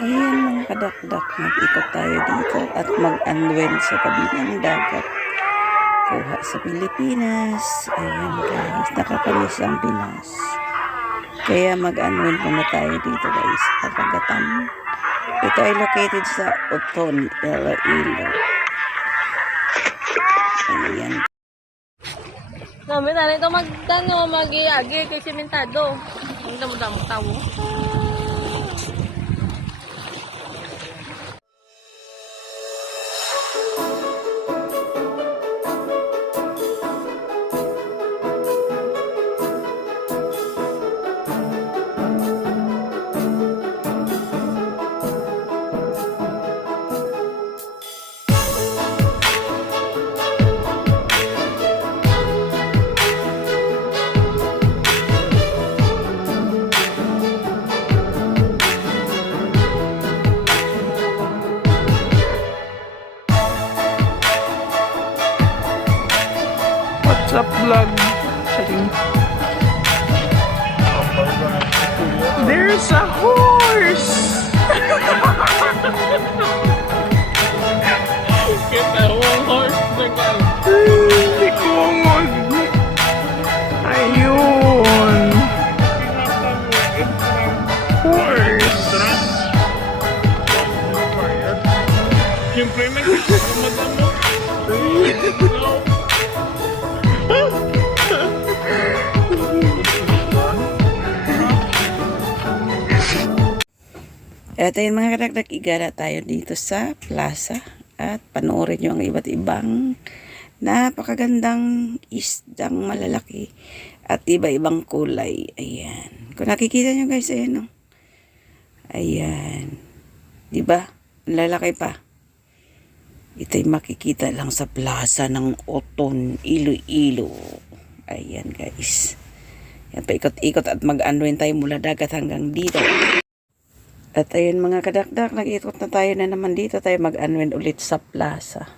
Mag-ikot tayo dito at mag-unwind sa tabi ng dagat. Kuha sa Pilipinas. Ayan guys, nakakamiss ang Pinas. Kaya mag-unwind muna tayo dito guys. Karagatan. Ito ay located sa Oton, Iloilo. Ayan. Dami na ito magtano, mag-iagi kay simentado. Ang damo-damo tawo. What's up, vlog? There's a horse! Kita ang horse na guys. Hindi ko mag... Ayun! Horse! Siyempre, nagkakamada mo. At ayun mga karagdag, igala tayo dito sa plaza at panoorin nyo ang iba't ibang napakagandang isdang malalaki at iba-ibang kulay. Ayan. Kung nakikita nyo guys, ayan o. Ayan. Diba? Ang lalaki pa. Ito'y makikita lang sa plaza ng Oton, Iloilo. Ayan guys. Yan, paikot-ikot at mag-unwind tayo mula dagat hanggang dito. At ayun mga kadakdak, nag-ikot na tayo na naman dito. Tayo mag-unwind ulit sa plaza.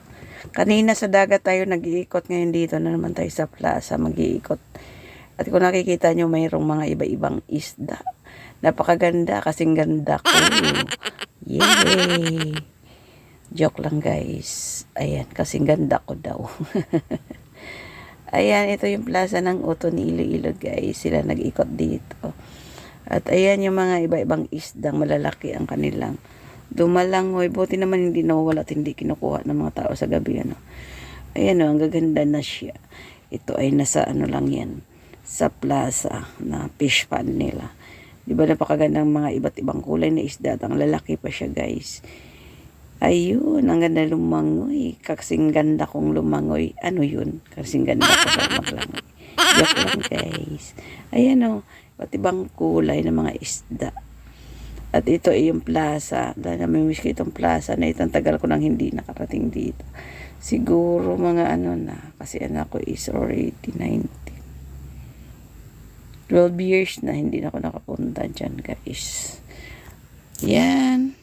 Kanina sa dagat tayo nag-iikot. Ngayon dito na naman tayo sa plaza mag-iikot. At kung nakikita nyo, mayroong mga iba-ibang isda. Napakaganda, kasing ganda ko. Yay! Joke lang guys. Ayan, kasing ganda ko daw. Ayan, ito yung plaza ng Uto ni Iloilo guys. Sila nag-ikot dito. At ayan yung mga iba-ibang isdang malalaki ang kanilang dumalangoy. Buti naman hindi nawawala at hindi kinukuha ng mga tao sa gabi. Ano. Ayan o, ang gaganda na siya. Ito ay nasa ano lang yan, sa plaza na fish pan nila. Di ba napakagandang mga iba't ibang kulay na isda at ang lalaki pa siya guys. Ayun, ang ganda lumangoy. Kasing ganda kong lumangoy. Ano yun? Kasing ganda ko maglangoy. Joke lang guys. Ayan o, iba't ibang kulay ng mga isda. At ito ay yung plaza. Dahil namimiss ko itong plaza na itong tagal ko nang hindi nakarating dito. Siguro mga ano na, kasi anak ko is already 19. 12 years na hindi na ako nakapunta dyan guys. Yan.